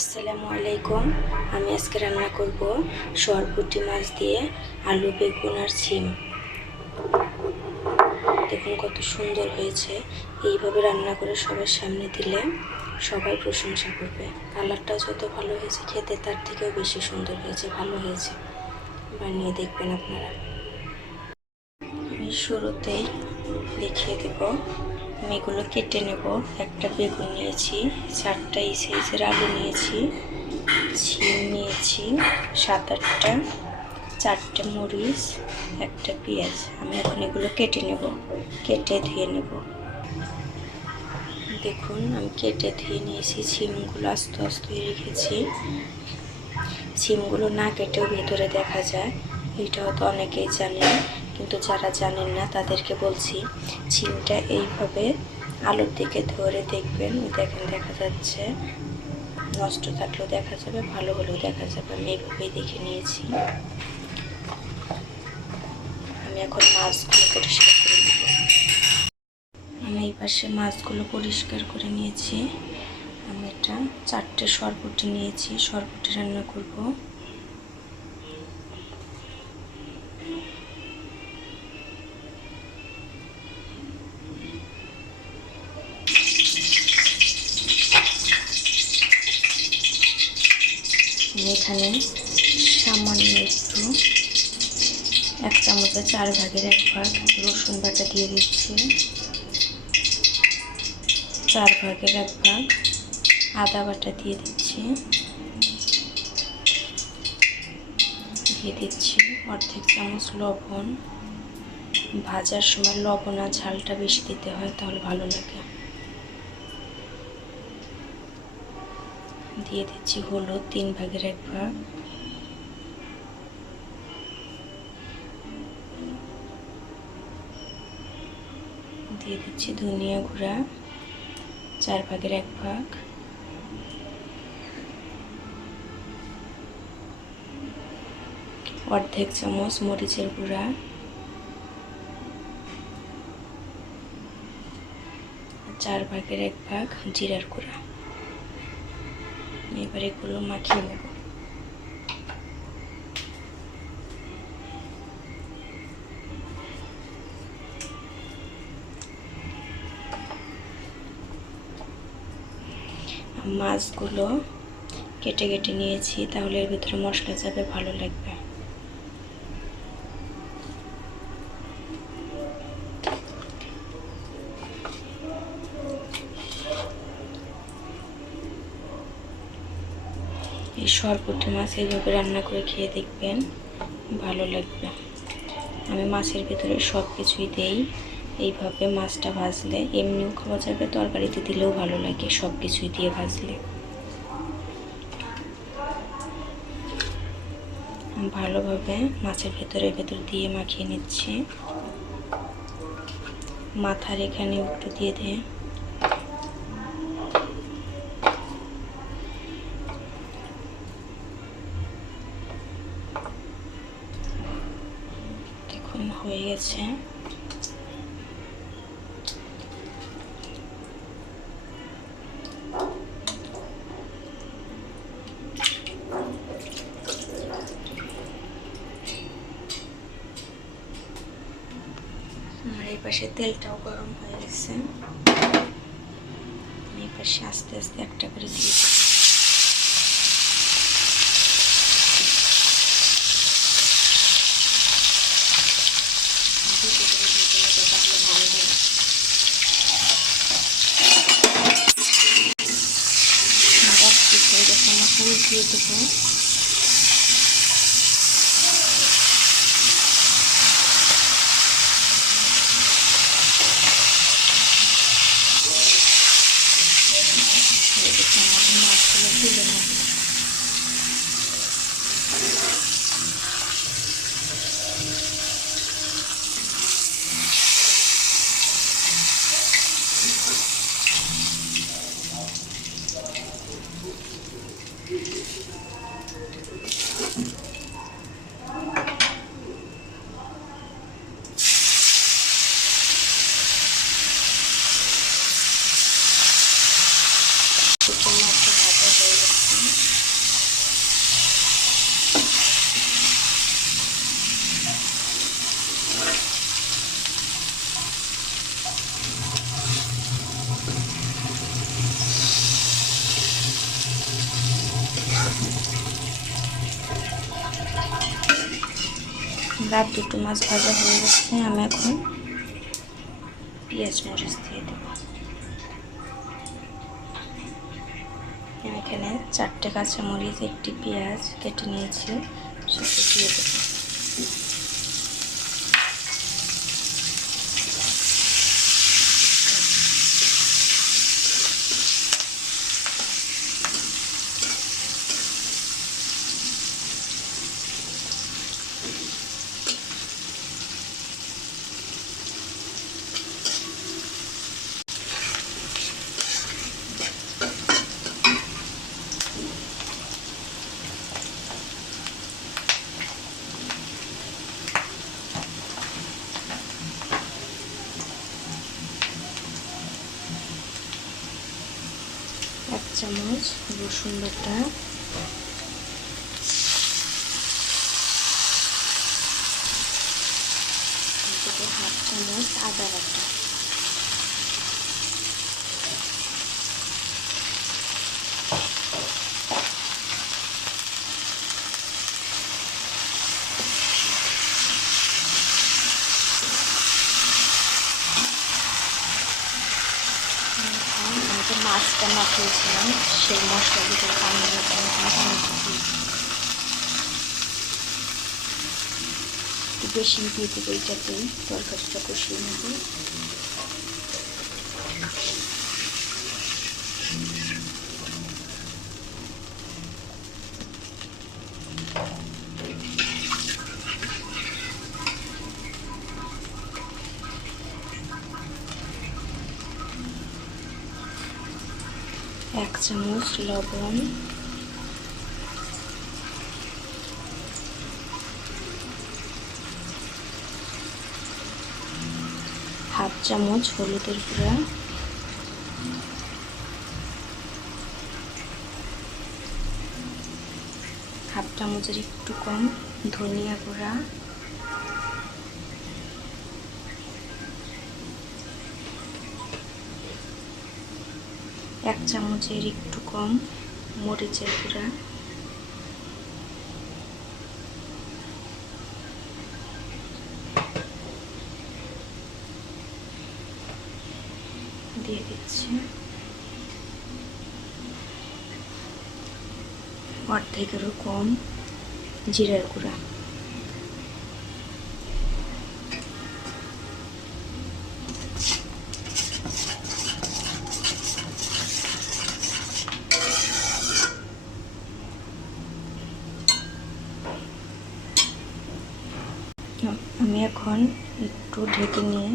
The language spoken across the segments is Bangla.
আসসালামু আলাইকুম। আমি আজকে রান্না করব সরপুঁটি মাছ দিয়ে আলু, বেগুন আর শিম। দেখুন কত সুন্দর হয়েছে। এইভাবে রান্না করে সবার সামনে দিলে সবাই প্রশংসা করবে। কালারটাও যত ভালো হয়েছে, খেতে তার থেকেও বেশি সুন্দর হয়েছে, ভালো হয়েছে। বানিয়ে দেখবেন আপনারা। আমি শুরুতেই দেখিয়ে দেব। আমি এগুলো কেটে নেব। একটা বেগুন নিয়েছি, 4টা এই সাইজের আলু নিয়েছি, শিম নিয়েছি 7-8টা, 4টে মরিচ, একটা পেঁয়াজ। আমি এখন এগুলো কেটে নেব, কেটে ধুয়ে নেব। দেখুন আমি কেটে ধুয়ে নিয়েছি। শিমগুলো আস্তে আস্তে রেখেছি। শিমগুলো না কেটেও ভেতরে দেখা যায়, এটা হয়তো অনেকেই জানেন, কিন্তু যারা জানেন না তাদেরকে বলছি। শিমটা এইভাবে আলুর দিকে ধরে দেখবেন, দেখেন দেখা যাচ্ছে। নষ্ট থাকলেও দেখা যাবে, ভালো হলেও দেখা যাবে। আমি এইভাবেই দেখে নিয়েছি। আমি এখন মাছগুলো পরিষ্কার করে নেব। আমি এই পাশে মাছগুলো পরিষ্কার করে নিয়েছি। আমি এটা 4টে সরপুঁটি নিয়েছি, সরপুঁটি রান্না করব। এখানে সামান্য একটু 1 চামচের 4/1 রসুন বাটা দিয়ে দিচ্ছি, 4/1 আদা বাটা দিয়ে দিচ্ছি, দিয়ে দিচ্ছি 1/2 চামচ লবণ। ভাজার সময় লবণ আর ঝালটা বেশি দিতে হয়, তাহলে ভালো লাগে। দিয়ে দিচ্ছি হলুদ 3/1। দিয়ে দিচ্ছি ধনিয়া গুঁড়া 4/1। 1/2 চামচ মরিচের গুঁড়া, 4/1 জিরার গুঁড়া। এবার এগুলো মাখিয়ে নেব। মাছগুলো কেটে কেটে নিয়েছি, তাহলে এর ভিতরে মশলা যাবে, ভালো লাগবে। এই সরপুঁটি মাছ এইভাবে রান্না করে খেয়ে দেখবেন, ভালো লাগবে। আমি মাছের ভিতরে সব কিছুই দেই। এইভাবে মাছটা ভাজলে এমনিও খাওয়া যাবে, তরকারিতে দিলেও ভালো লাগে, সব কিছুই দিয়ে ভাজলে। ভালোভাবে মাছের ভেতর দিয়ে মাখিয়ে নিচ্ছি। মাথার এখানে একটু দিয়ে দিয়ে দেখুন হয়ে গেছে। আমার এই পাশে তেলটাও গরম হয়ে গেছে। এই পাশে আস্তে আস্তে একটা করে দিয়ে দিচ্ছি। দিয়ে দেবো। মাছগুলো তুলে নেব। মাছটা ভাজা হয়ে গেছে। আর দুটো মাছ ভাজা হয়ে গেছে। আমি এখন পেঁয়াজ মরিচ দিয়ে দেব। এখানে 4টে কাঁচামরিচ, 1টি পেঁয়াজ কেটে নিয়েছি, সেটা দিয়ে দেব। এক চামচ রসুন বাটা, হাফ চামচ আদা বাটা, মাছটা মাখিয়েছিলাম সেই মশলা দিতে পানি একটু বেশি দিয়ে দেবো, এইটাতেই তরকারিটা কষিয়ে নেব। এক চামচ লবণ, হাফ চামচ হলুদের গুঁড়া, হাফ চামচের একটু কম ধনিয়া গুঁড়া, এক চামচের একটু কম মরিচের গুঁড়া, দিয়ে দিচ্ছি অর্ধেকেরও কম জিরার গুঁড়া। আমি এখন একটু ঢেকে নিয়ে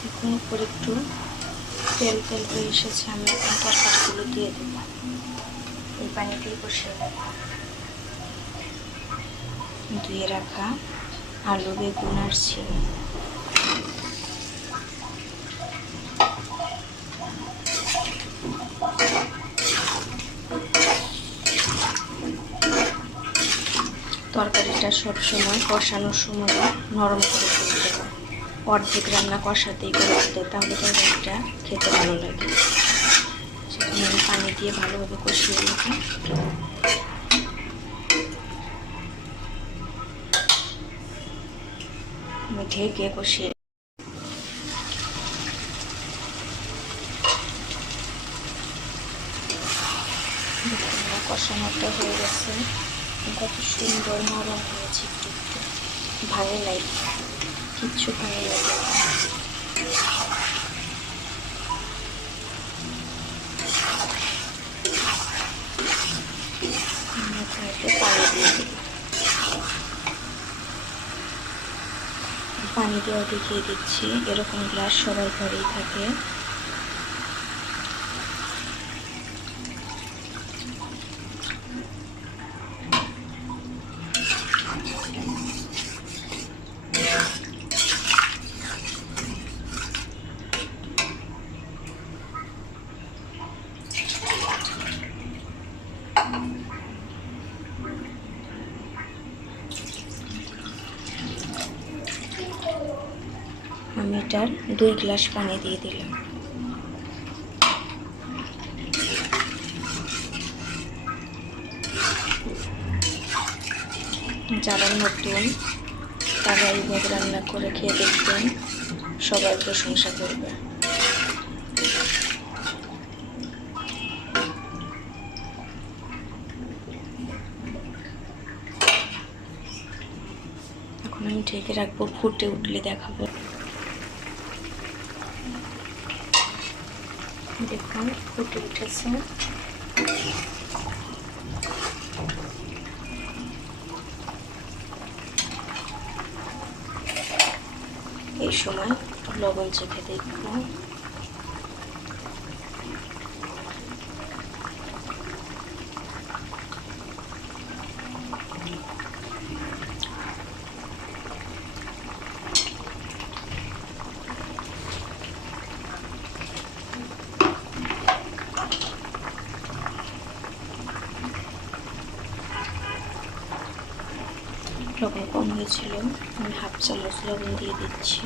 দেখুন উপরে একটু তেল তেল হয়ে এসেছে। আমি এখন তরকারিগুলো দিয়ে দেব, এই পানি দিয়ে বসে ধুয়ে রাখা আলু, বেগুন আর শিম, তরকারিটা সবসময় কষানোর সময় নরম করে তুলতে হয়, অর্ধেক রান্না কষাতেই করে দিতে, তাহলে তরকারিটা খেতে ভালো লাগে। সেখানে আমি পানি দিয়ে ভালোভাবে কষিয়ে নেব। আমি ঢেকে কষিয়ে কষানোটা হয়ে গেছে। কত সুন্দর নরম হয়েছে, একটু একটু ভালো লাগে, কিচ্ছু ভালো লাগে। পানি দেওয়া দেখিয়ে দিচ্ছি, এরকম গ্লাস সবার ঘরেই থাকে। আমি এটার 2 গ্লাস পানি দিয়ে দিলাম। যারা নতুন তারা এইভাবে রান্না করে খেয়ে দেখবেন, সবার প্রশংসা করবে। এখন আমি ঢেকে রাখবো, ফুটে উঠলে দেখাবো। দেখুন ফুটে উঠেছে। এই সময় লবণ চেখে দেখবো। লবণ কম হয়েছিল, আমি 1/2 চামচ লবণ দিয়ে দিচ্ছি।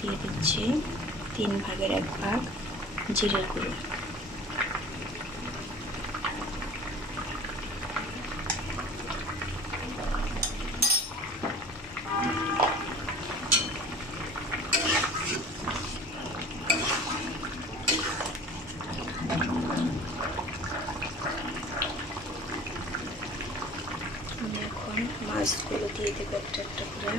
দিয়ে দিচ্ছি 3 ভাগের 1 ভাগ জিরের গুঁড়ো। আমি এখন মাছগুলো দিয়ে দেবো একটা একটা করে।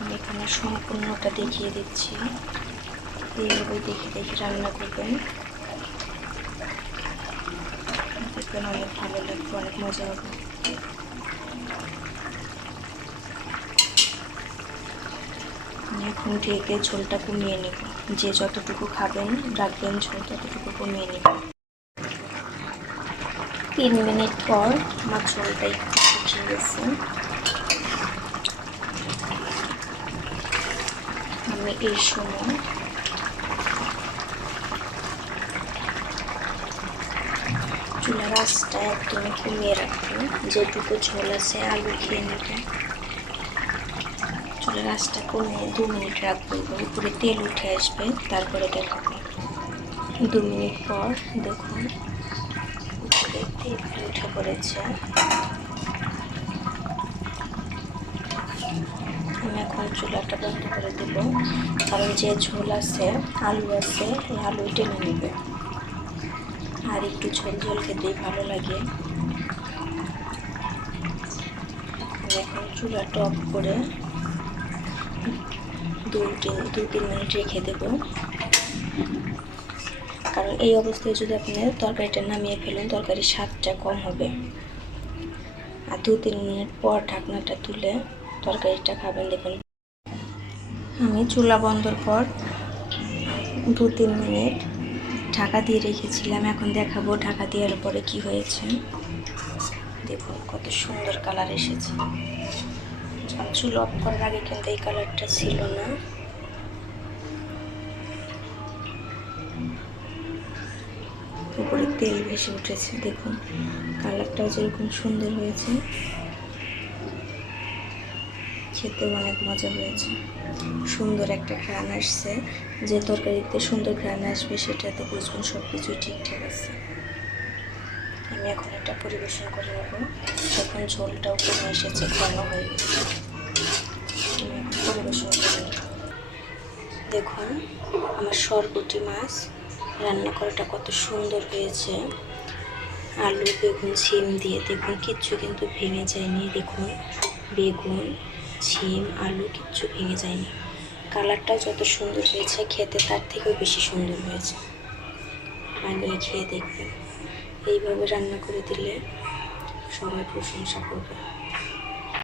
আমি এখানে সম্পূর্ণটা দেখিয়ে দিচ্ছি, এইভাবে দেখে দেখে রান্না করবেন, দেখবেন অনেক ভালো লাগবে, অনেক মজা হবে। আমি এখন ঢেকে ঝোলটা কমিয়ে নেব, যে যতটুকু খাবেন রাখবেন ঝোল ততটুকু কমিয়ে নেব। 3 মিনিট পর আমার ঝোলটা একটু শুকিয়ে গেছে। আমি এই সময় চুলার আঁচটা একদম কমিয়ে রাখবো, যেটুকু ঝোল আছে আলু খেয়ে নেবে। চুলার আঁচটা কমিয়ে 2 মিনিট রাখবো, উপরে তেল উঠে আসবে, তারপরে দেখাবো। 2 মিনিট পর দেখুন উপরে তেল উঠে পড়েছে। আমি এখন চুলাটা বন্ধ করে দেব, কারণ যে ঝোল আছে আলু আছে, এই আলু টেনে নেবে, আর একটু ঝোল ঝোল খেতেই ভালো লাগে। আমি এখন চুলাটা অফ করে 2-3 মিনিট রেখে দেব, কারণ এই অবস্থায় যদি আপনি তরকারিটা নামিয়ে ফেলেন তরকারির স্বাদটা কম হবে। আর 2-3 মিনিট পর ঢাকনাটা তুলে তরকারিটা খাবেন, দেখুন। আমি চুলা বন্ধর পর 2-3 মিনিট ঢাকা দিয়ে রেখেছিলাম, এখন দেখাবো ঢাকা দেওয়ার পরে কি হয়েছে। দেখুন কত সুন্দর কালার এসেছে। চুলা অফ করার আগে কিন্তু এই কালারটা ছিল না। উপরে তেল ভেসে উঠেছে, দেখুন কালারটাও যেরকম সুন্দর হয়েছে, খেতেও অনেক মজা হয়েছে। সুন্দর একটা ঘ্রাণ আসছে, যে তরকারিতে সুন্দর ঘ্রাণ আসবে সেটাতে বুঝবেন সব কিছুই ঠিকঠাক আছে। আমি এখন এটা পরিবেশন করে নেব, যখন ঝোলটাও কমে এসেছে, ঘন হয়ে গেছে। আমি এখন পরিবেশন করে নেব। দেখুন আমার সরপুঁটি মাছ রান্না করাটা কত সুন্দর হয়েছে, আলু বেগুন শিম দিয়ে। দেখুন কিচ্ছু কিন্তু ভেঙে যায়নি, দেখুন বেগুন শিম আলু কিচ্ছু ভেঙে যায়নি। কালারটাও যত সুন্দর হয়েছে, খেতে তার থেকেও বেশি সুন্দর হয়েছে। বানিয়ে খেয়ে দেখবেন, এইভাবে রান্না করে দিলে সবাই প্রশংসা করবে।